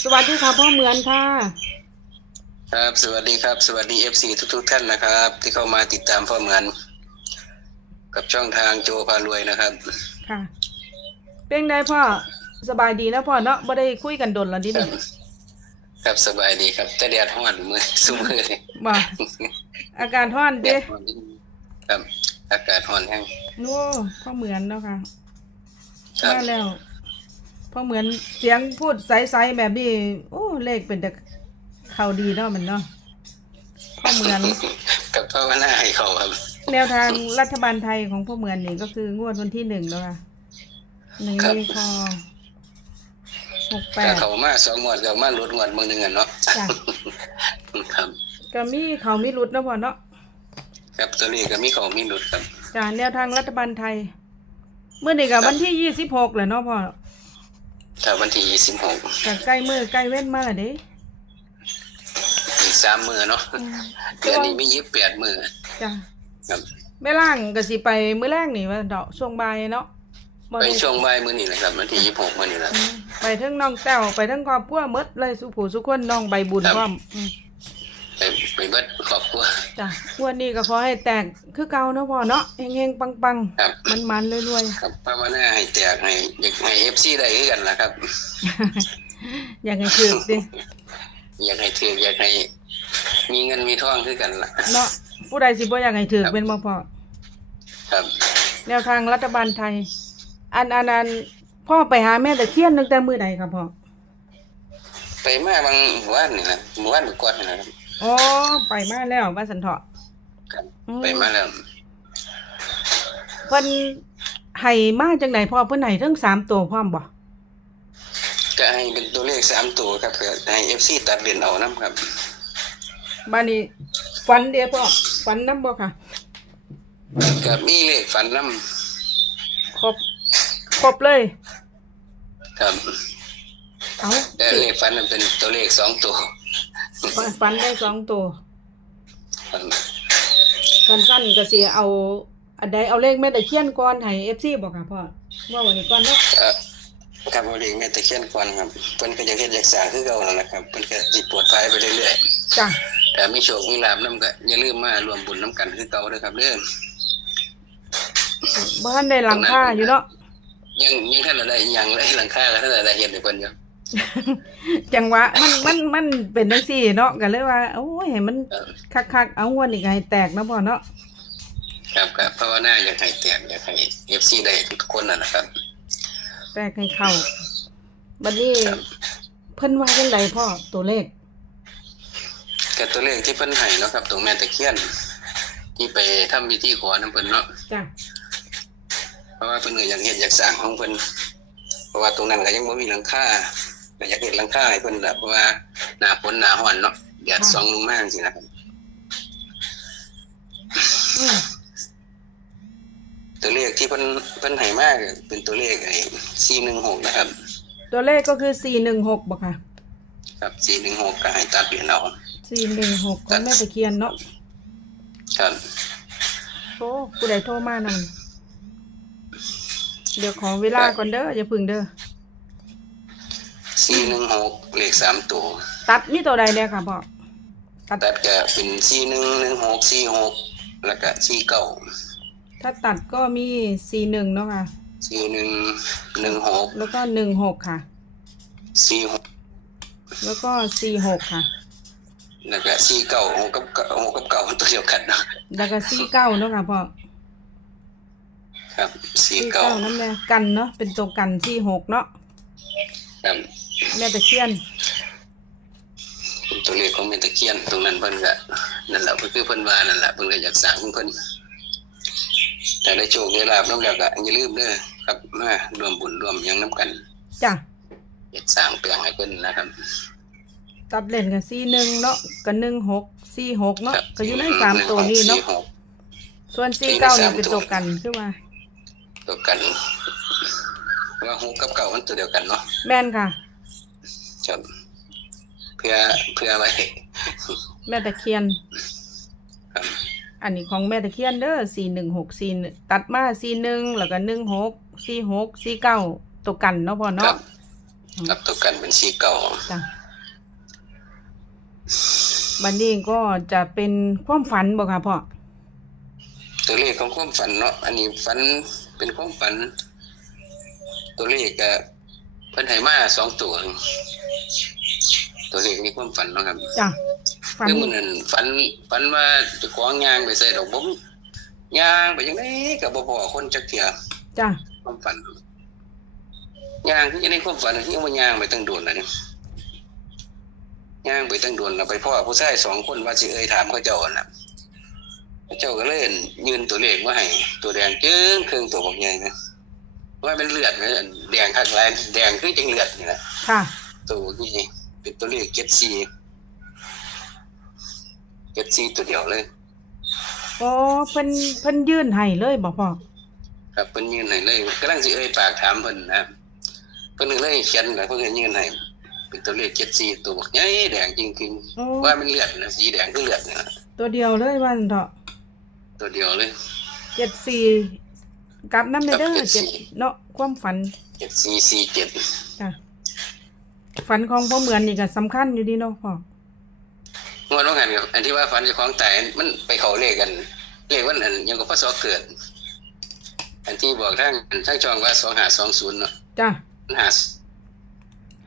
สวัสดีค่ะพ่อเหมือนค่ะ ครับสวัสดีครับ สวัสดีเอฟซีทุกๆท่านนะครับ ที่เข้ามาติดตามพ่อเหมือน กับช่องทางโจพารวยนะครับค่ะเป็นไงพ่อสบายดีนะพ่อเนาะบ่ได้คุยกันดนแล้วดิครันี่บครับสบายดีครับแต่แดดห้อนมือซุ้มมือเลยบ่อาการท่อนแดเด้ดห้อนนิดนึงครับ อากาศห้อนแห้งโอ้พ่อเหมือนเนาะค่ะครับมาแล้ว พ่อเหมือนเสียงพูดใสๆแบบนี้โอ้เลขเป็นแต่เข้าดีเนาะมันเนาะพ่อเหมือนกับพ่อว่าหน้าให้เขาครับ แนวทางรัฐบาลไทยของพ่อเหมือนนี่ก็คืองวดวันที่หนึ่งแล้วค่ะหนึ่งครับมีคอหกแปถ้าดเขามาสองงวดก็มาลดงวดมือหนึ่งอะเนาะจ้ะครับก็มีเขามีรุดเนาะพ่อเนาะครับตัวนี้ก็มีเขามีหลุดครับจากแนวทางรัฐบาลไทย เมื่อนี่กับวันที่ยี่สิบหกแหละเนาะพ่อ ถ้าวันที่ยี่สิบหกกับใกล้มือใกล้เว้นมาและเด้อีกสามมือเนาะอืมเดือนนี้มียี่สิบแปดมือจ้ะครับแม่ล่างก็สิไปมื้อแรกนี่ว่าดอกช่วงบ่ายเนาะบ่ไปได้ช่วงบ่ายมือนี่แหละครับวันที่ยี่สิบหกมือนี่แหละอืมไปทั้งน้องแต้วไปทั้งครอบครัวหมดเลยสุผู้สุคนน้องใบบุญครับ พร้อมอืม ไปไปเบิดครอบครัวจ้ะงวันนี้ก็ขอให้แตกคือเก่าเนาะพ่อเนาะเฮงๆปังครับๆมันๆรวยครับภาวนาให้แตกให้อยากให้เอฟซีได้คือกันล่ะครับๆอย่างไงถือดิอยากให้ถืออยากให้ มีเงินมีทองคือกันล่ะ เนาะผู้ใดสิบ่อยากให้ถือเป็นบ่พ่อครับแนวทางรัฐบาลไทย อันอันอันพ่อไปหาแม่ตะเคียนตั้งแต่มื้อใดครับพ่อไปมาบางหมู่บ้านนี่นะหมู่บ้านหมู่กอดนี่นะครับ อ๋อไปมาแล้วว่าสันเถาะครับอืมไปมาแล้วเพิ่นให้มาจังไดพ่อเพิ่นให้ทั้งสามตัวพร้อมบ่ก็ให้เป็นตัวเลขสามตัวครับเพื่อให้เอฟซีตัดเหรียญเอานํครับบัดนี้ฝันเด้อพ่อฝันนํบ่ค่ะก็มีเลขฝันนํครบครบเลย ครับเอาแต่เลขฝันมันเป็นตัวเลขสองตัว ฝันฝันได้สองตัวครับกันสั้นก็สิเอาอันใดเอาเลขแม่ตะเคียนก่อนให้ FC บ่ค่ะพ่อว่าวันนี้ก่อนเนาะก็ครับเอาเลขแม่ตะเคียนก่อนครับเพิ่นก็จะเฮ็ดรักษาคือเก่านั่นแหละครับเพิ่นก็สิปวดภัยไปเรื่อยๆจ้ะแต่มีโชคมีลาบน้ำกันอย่าลืมมารวมบุญน้ำกันคือเก่าเด้อครับเด้อบ่ทันได้หลังคาอยู่เนาะยังยังท่านละได้ยังเลยหลังคาก็ท่านละได้เห็นในเพิ่นอยู่ จังหวะมันมันมันเป็นจังซี่เนาะก็เลยว่าโอ้ยให้มันเออคักๆเอางวดนี้ก็ให้แตกเนาะพ่อเนาะครับครับภาวนาอยากให้แตกอยากให้ FC ได้ทุกคนนั่นนะครับ แตกให้เข้าบัดนี้ครับเพิ่นว่าจังไดพ่อตัวเลขกับตัวเลขที่เพิ่นให้เนาะครับตรงแม่ตะเคียน ที่ไปทำพิธีขอน้ำเพิ่นเนาะจ้ะเพราะว่าเพิ่นก็อยากเฮ็ดอยากสร้างของเพิ่นเพราะว่าตรงนั้นก็ยังบ่มีหลังคา ก็อยากเฮ็ดหลังคาให้เพิ่นล่ะเพราะว่าหน้าฝนหน้าร้อนเนาะแดดส่องลงมาจังซี่นะครับอืมตัวเลขที่เพิ่นเพิ่นให้มาก็เป็นตัวเลขไอ้416นะครับ ตัวเลขก็คือ416บ่ค่ะ ครับ416ก็ให้ตัดเหรียญเอา416ของแม่ตะเคียนเนาะครับโอ้ผู้ใดโทรมานั่นเดี๋ยวขอเวลาก่อนเด้ออย่าพึ่งเด้อ 416เลขสามตัวตัดมีตัวใดเนี่ยค่ะพ่อตัดตัดก็เป็น4116 46แล้วก็49ถ้าตัดก็มี41เนาะค่ะ4116แล้วก็16ค่ะ46แล้วก็46ค่ะ แล้วก็49 6กับ6กับ9มันตัวเดียวกันเนาะแล้วก็49เนาะค่ะพ่อครับ49นั่นแหละกันเนาะเป็นตัวกัน46เนาะ49ครับ แม่ตะเคียนเป็นตัวเลขของแม่ตะเคียนตรงนั้นเพิ่นก็นั่นแหละก็คือเพิ่นว่านั่นแหละเพิ่นก็อยากสร้างของเพิ่นแต่ได้โชคได้ลาบนำแล้วก็อย่าลืมเด้อครับมารวมบุญรวมหยังนํกันจ้ะเฮ็ดสร้างเปลืองให้เพิ่นนะครับ ตัดเล่นกับ41เนาะกับ16 46เนาะครับก็อยู่ในสามตัวนี้เนาะสี่หกส่วนอยู่ใน49นี่สามเป็นตัตัววกันคือว่าตัวกันว่าหกกับเก่ามันตัวเดียวกันเนาะแม่นค่ะ ครับ เพื่อเพื่อไว้แม่ตะเคียน ครับอันนี้ของแม่ตะเคียนเด้อสี่หนึ่งหกสี่ตัดมาสี่หนึ่งแล้วก็หนึ่งหกสี่หกสี่เก้าตัวกันเนาะพ่อครัเนาะบครับตัวกันเป็นสีเก่าจ้ะบันนี้ก็จะเป็นความฝันบ่ค่ะพ่อตัวเลขของความฝันเนาะอันนี้ฝันเป็นความฝัน ตัวเลขก็ เพิ่นให้มาสองตัว ตัวเลขมีความฝันเนาะครับจ้ะฝันคือมื้อนั้นฝันฝันว่าเจะของย่างไปใส่ดอกบ่มย่างไปจังไดก็บ่พอคนจักเที่ยจ้ะความฝันย่างคือจะในความฝันที่ว่าย่างไปตั้งโดนแล้วนี่ย่างไปตั้งโดนแล้วไปพ่อผู้ชายสองคนว่าสิเอ่ยถามเขาเจ้าน่ะเขาเจ้าก็เลยยืนตัวเลขมาให้ตัวแดงจึ้งเครื่องตัวบักใหญ่นะ ว่าเป็นเลือดนะแดงข้างลายแดงคือจังเลือดนี่แหละค่ะ ตัวนี้เป็นตัวเลขเจ็ดสี่เจ็ดสี่ตัวเดียวเลยโอ้เพิ่นเพิ่นยื่นให้เลยบ่พ่อครับเพิ่นยืนให้เลยกำลังสิเอ่ยปากถามเพิ่นนะเพิ่นก็เลยเขียนแล้วเพิ่นก็ยืนให้เป็นตัวเลขเจ็ดสี่ตัวบักใหญ่แดงจริงโอ้ๆว่ามันเลือดนะสีแดงคือเลือดนี่นะตัวเดียวเลยว่าซั่นเถาะตัวเดียวเลยเจ็ดสี่ กลับน้ำเด้อครับเจ็ดเนาะความฝันเจ็ดสี่สี่เจ็ดจ้ะฝันของพ่อเหมือนนี่ก็สำคัญอยู่ดีเนาะพ่องวดว่างันกับอันที่ว่าฝันเจะของตายมันไปเขาเลขกัน เลขวันอันยังกับพศเกิด อันที่บอกทั้งทั้งจองว่าสองหาสองศูนย์เนาะจ้ะมันหา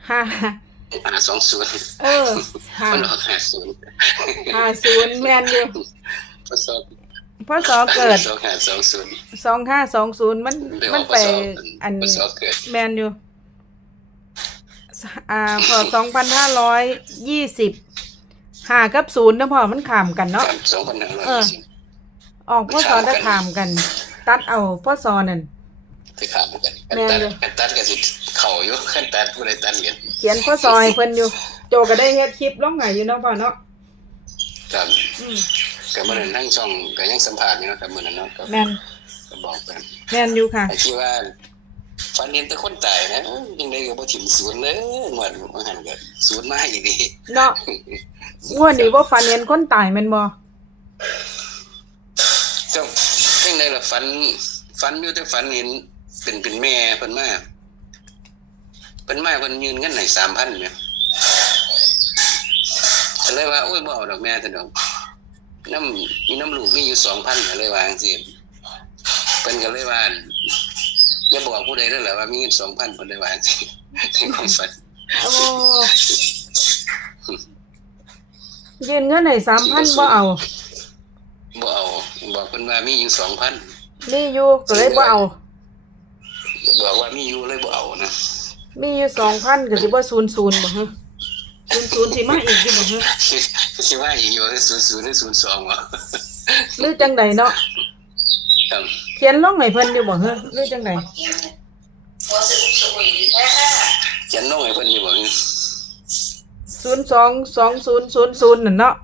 ห้าหาสองศูนย์เออห้ามันออกหาศูนย์ห้าศูนย์แม่นอยู่พศพ่อ สอเกิดสองหาสองศูนย์สองห้าสองศูนย์มันไปอมัอนกพไปศอันพศเกิดแมนอยู่สอ่าพอสองพันห้าร้อยยี่สิบห้ากับศูนย์นะพ่อมันขามกันเนาะสองพันห้าร้อยเออออกพ่อสอได้ขามกัน ตัดเอาพ่อสอนั่นไปขาดกันแม่นตัดเลยกันตัดกันสิเข่าอยู่ขั้นตัดผู้ใดตัดเหรียญเขียนพ่อสอให้เพิ่นอยู่ โจก็ได้เฮ็ดคลิปร้องไห้อยู่เนาะพ่อเนาะครับอืม ก็เมื่อนั้นทั้งช่องก็ยังสัมภาษณ์อยู่เนาะครับเมื่อนั้นเนาะก็แม่นก็บอกกันแม่นอยู่ค่ะไอ้ที่ว่าฟันเห็นแต่คนตายนะเอ้ยยังได้ก็บ่ถิ่มศูนย์เลยงวดมันหันก็ศูนย์มาอีกดีเนาะงวดนี้บ่ฝันเห็นคนตายแม่นบ่เจ้าเพิ่งได้ละฝันฝันอยู่แต่ฝันเห็นเป็นเป็นแม่เพิ่นมาเพิ่นมาเพิ่นยืนเงินให้3,000เนี่ยก็เลยว่าโอ้ยบ่เอาดอกแม่ซะดอก น้ำมีน้ำลูกมีอยู่2,000ก็เลยว่าจังซี่เพิ่นก็เลยว่าอย่าบอกผู้ใดเด้อล่ะว่ามีเงิน2,000เพิ่นเลยว่าจังซี่ในความฝันโอ้ยืนเงินให้3,000บ่เอาบ่เอาบอกเพิ่นว่ามีอยู่สองพันมีอยู่ก็เลยบ่เอาบอกว่ามีอยู่เลยบ่เอานะมีอยู่สองพันก็สิบ่ศูนย์ศูนย์บ่ฮะศูนย์ศูนย์สิมาอีกอยู่บ่ฮะ สิว่าอีกอยู่ศูนย์ศูนย์หรือศูนย์สองวะหรือจังใดเนาะครับเขียนลงให้เพิ่นอยู่บ่ฮะหรือจังใดเขียนลงให้เพิ่นอยู่บ่นี่ศูนย์สองสองศูนย์ศูนย์ศูนย์นั่นเนาะ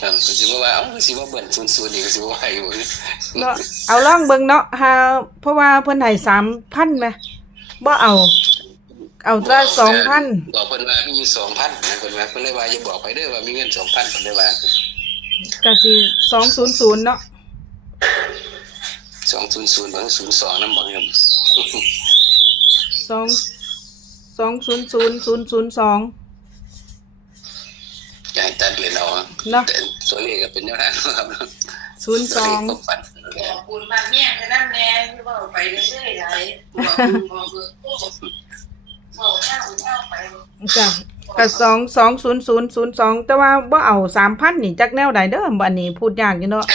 ครับก็สิว่าว่าเอ้าสิว่าเบิ่นศูนย์ศูนย์นี่ก็สิว่าว่าอยู่นี่เนาะเอาลองเบิ่งเนาะหาเพราะว่าเพิ่นให้สามพันไหมบ่เอา เอาแต่สองพันบอกเพิ่นว่ามีอยู่สองพันนะเพิ่นว่าเพิ่นเลยว่าอย่าบอกไปเด้อว่ามีเงินสองพันเพิ่นเลยว่าก็สิสองศูนย์ศูนย์เนาะสองศูนย์ศูนย์บ่ศูนย์สองนำบ่ครับสองสองศูนย์ศูนย์ศูนย์ศูนย์สองอย่าให้ตัดเลยเนาะเนาะแต่ตัวเลขก็เป็นแนวทางครับศูนย์สองตัวเลขความฝันบอกคุณมาเมี่ยงไปนั่นแน่ที่ว่าไปเรื่อยๆไหนบอกคุณบอกเบ จ้ะก็สองสองศูนย์ศูนย์ศูนย์สองแต่ว่าบ่เอาสามพันนี่จักแนวใดเด้อบ่อันนี้พูดยากอยู่เนาะ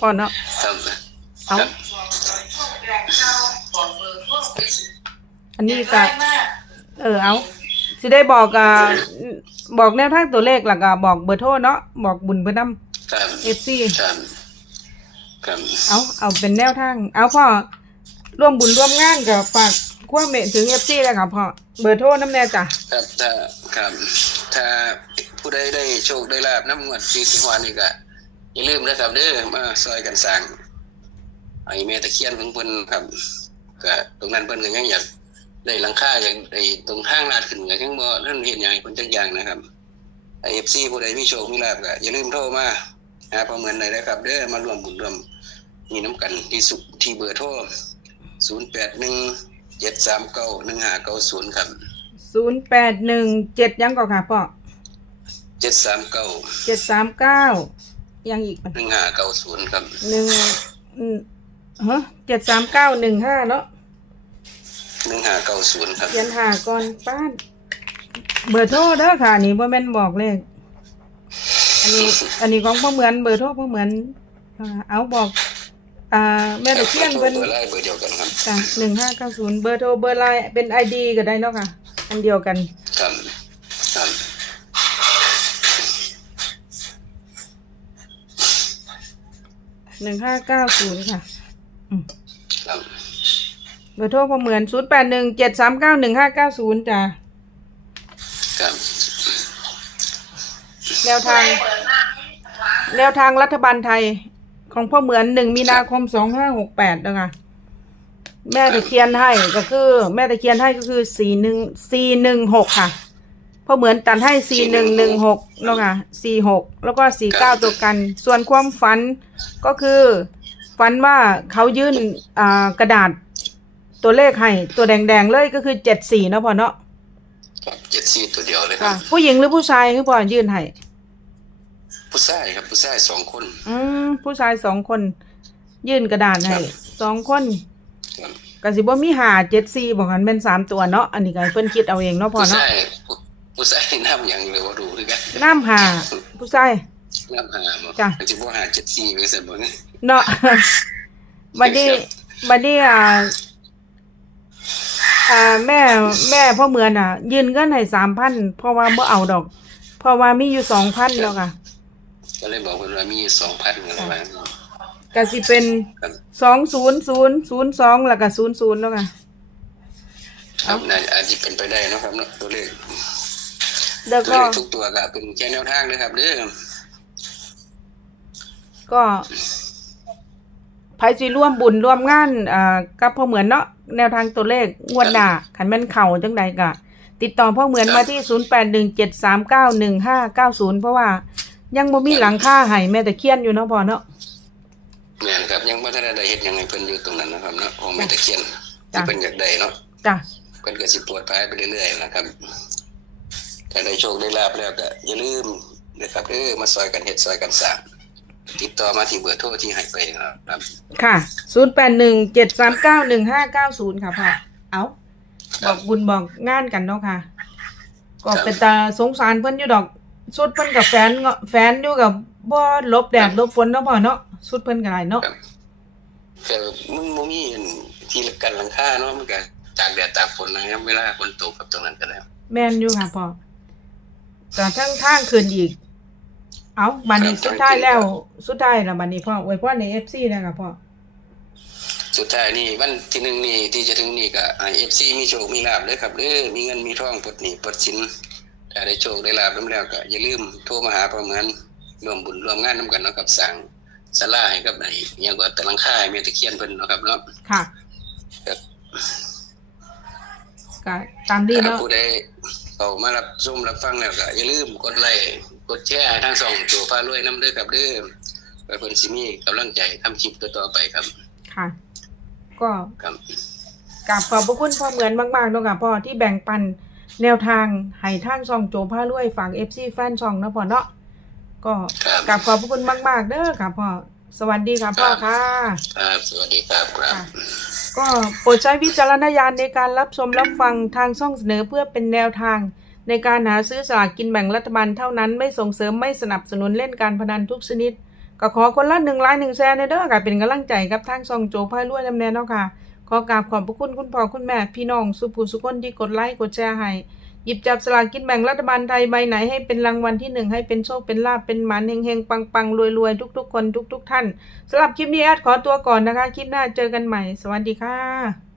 พ่อเนาะครับเอาครับบอกพวกแรงเข้าบอกเบอร์พวกไปสิอันนี้ก็ได้มากเออเอาสิได้บอกอ่าบอกแนวทางตัวเลขแล้วก็บอกเบอร์โทรเนาะบอกบุญเพิ่นนำครับ FC ครับครับเอาเอาเป็นแนวทาง เอาพ่อร่วมบุญร่วมงานกับฝาก ควาเมตถึง FC แล้วครับพ่อเบอร์โทรน้ำแน่จ้ะครับถ้าครับถ้าผู้ใดได้โชคได้ลาบน้ำงวดปีสิวานี่ก็อย่าลืมนะครับเด้อมาซอยกันสร้างไอ้แม่ตะเคียนของเพิ่นครับก็ตรงนั้นเพิ่นก็ยังอยากได้หลังคาอยากได้ตรงห้างลาดขึ้นก็ยังบ่นั่นเฮ็ดหยังให้เพิ่นจักอย่างนะครับไอ้ FC ผู้ใดมีโชคมีลาบก็อย่าลืมโทรมาหาประเมินได้นะครับเด้อมาร่วมบุญร่วมมีน้ำกันที่สุขที่เบอร์โทร 081 739 1590ครับศูนย์แปดหนึ่งเจ็ดยังก่อนค่ะพ่อเจ็ดสามเก้าเจ็ดสามเก้ายังอีกหนึ่งห้าเก้าศูนย์ครับหนึ่งอืมฮะเจ็ดสามเก้าหนึ่งห้าเนาะหนึ่งห้าเก้าศูนย์ครับเขียนหาก่อนป้านเบอร์โทรเด้อค่ะ นี่บ่แม่นบอกเลขอันนี้ อันนี้ของพ่อเหมือนเบอร์โทรพ่อเหมือนอ่าเอาบอก อ่าแม่ตะเคียนเบอเพิ่นร์ไล่เบอร์เดียวกันครับค่ะหนึ่งห้าเก้าศูนย์เบอร์โทรเบอร์ไลน์เป็นไอดีก็ได้เนาะค่ะ อันเดียวกัน ครับครับหนึ่งห้าเก้าศูนย์ค่ะอืมครับเบอร์โทรพ่อเหมือนศูนย์แปดหนึ่งเจ็ดสามเก้าหนึ่งห้าเก้าศูนย์จ้ะครับแนวทาง แนวทางรัฐบาลไทย ของพ่อเหมือนหนึ่งมีนาคมสองห้าหกแปดนะคะแม่ตะเคียนให้ก็คือ แม่ตะเคียนให้ก็คือสี่หนึ่งสี่หนึ่งหกค่ะพ่อเหมือนตัดให้สี่หนึ่งหนึ่งหกเนาะค่ะสี่หกแล้วก็สี่เก้าตัวกัน ส่วนความฝันก็คือฝันว่าเขายื่นอ่ากระดาษตัวเลขให้ตัวแดงๆเลยก็คือเจ็ดสี่เนาะพ่อเนาะครับเจ็ดสี่ตัวเดียวเลยคค่ะรับผู้หญิงหรือผู้ชายคือพ่อยื่นให้ ผู้ชายครับ ผู้ชายสองคน อืมผู้ชายสองคน ยื่นกระดาษให้ครับสองคนครับกสิบ่มีหาเจ็ดสี่บอกกันเป็นสามตัวเนาะอันนี้ก็ให้เพิ่นคิดเอาเองเนาะพ่อผู้เนาะชายผู้ผู้ชายน้ำอย่างเร็วดูด้วยกันน้ำหาผู้ชายน้ำหาหมดจ้ะจะบ่หาเจ็ดสี่ไปเสร็จบ่เนี่ยเนาะบัดนี้บัดนี้อ่าอ่าแม่แม่พ่อเหมือนอะ ยืนเงินให้สามพันเพราะว่าบ่เอาดอก เพราะว่ามีอยู่สองพันแล้วค่ะ ก็เลยบอกเพิ่นว่ามีสองพันอะไรบ้างก็สิเป็นครับสองศูนย์ศูนย์ศูนย์สองแล้วก็ศูนย์ศูนย์แล้วค่ะครับน่าอาจจะเป็นไปได้เนาะครับเนาะตัวเลขแล้วตัวก็เลขทุกตัวก็เป็นแค่แนวทางนะครับเด้อก็ไผสิร่วมบุญร่วมงานอ่ากับพ่อเหมือนเนาะแนวทางตัวเลขงวดหน้าคันแม่นเข่าจังใดก็ติดต่อพ่อเหมือนมาที่ 0817391590 เพราะว่า ยังบ่มีหลังค่าให้แม่แต่เคียนอยู่เนาะพ่อเนาะแม่นครับ ยังบ่ทันได้เฮ็ดหยังให้เพิ่นอยู่ตรงนั้นนะครับเนาะของแม่ตะเคียนจ้ะที่เพิ่นอยากได้เนาะจ้ะเพิ่นก็สิปวดภายไปเรื่อยๆนะครับถ้าได้โชคได้ลาบแล้วก็อย่าลืมนะครับเออมาซอยกันเฮ็ดซอยกันสร้างติดต่อมาที่เบอร์โทรที่ให้ไปนะครับ ค่ะ0817391590ค่ะพ่อ เอาบอกบุญบอกงานกันเนาะค่ะ ก็เป็นตาสงสารเพิ่นอยู่ดอก สุดเพิ่นกับแฟนเงาะแฟนอยู่กับบ่หลบแดดหลบฝนเนาะพ่อเนาะสุดเพิ่นก็ได้เนาะครับแต่มันบ่มีที่กันหลังคาเนาะมันก็ตากแดดตากฝนนะครับเวลาฝนตกกับตรงนั้นก็แล้วแม่นอยู่ค่ะพ่อแต่ทั้งทางคืนอีก เอาบัดนี้สุดท้ายแล้วสุดท้ายแล้วบัดนี้พ่ออวยพรใน FC นะคะพ่อสุดท้ายนี่วันที่หนึ่งนี่ที่จะถึงนี่ก็ให้ FC มีโชคมีลาบเด้อครับเด้อมีเงินมีทองปลดหนี้ปลดสินถ้า ได้โชคได้ลาบนํแล้วก็อย่าลืมโทรมาหาประเมินร่วมบุญร่วมงานนํกันเนาะกับสร้างศาลาให้กับไอ้อิหยังก็ตะลังคาให้แม่ตะเคียนเพิ่นเนาะครับเนาะค่ะครับก็ตามนี้ถ้าเนาะผู้ใดเข้ามารับชมรับฟังแล้วก็อย่าลืมกดไลค์กดแชร์ให้ทั้งสองตัวฟ้ารวยนํเด้อครับเด้อเพื่อเพิ่นสิมีกำลังใจทำคลิปต่อๆไปครับ ค่ะ ก็ครับกราบขอบพระคุณพ่อเหมือนมากๆเนาะค่ะพ่อที่แบ่งปัน แนวทางให้ทางช่องโจพารวยฝาก FC แฟนช่องเนาะพ่อเนาะก็ครับกราบขอบพระคุณมาก ๆ เด้อค่ะพ่อสวัสดีค่ะพ่อค่ะครับสวัสดีครับครับค่ะก็โปรดใช้วิจารณญาณในการรับชมรับฟังทางช่องเสนอเพื่อเป็นแนวทาง ในการหาซื้อสลากกินแบ่งรัฐบาลเท่านั้นไม่ส่งเสริมไม่สนับสนุนเล่นการพนันทุกชนิด ก็ขอคนละหนึ่งไลน์หนึ่งแชร์ในเด้อค่ะเป็นกำลังใจกับทางช่องโจพายรวยดำเนินเนาะค่ะ ขอกราบขอบพระคุณคุณพ่อคุณแม่ พี่น้องสุภูสุคนที่กดไลค์กดแชร์ให้หยิบจับสลากกินแบ่งรัฐบาลไทยใบไหนให้เป็นรางวัลที่หนึ่งให้เป็นโชคเป็นลาบเป็นหมันเฮงๆ ปังๆ รวยๆ ทุกๆ คนทุก ๆ ท่านสำหรับคลิปนี้แอดขอตัวก่อนนะคะ คลิปหน้าเจอกันใหม่ สวัสดีค่ะ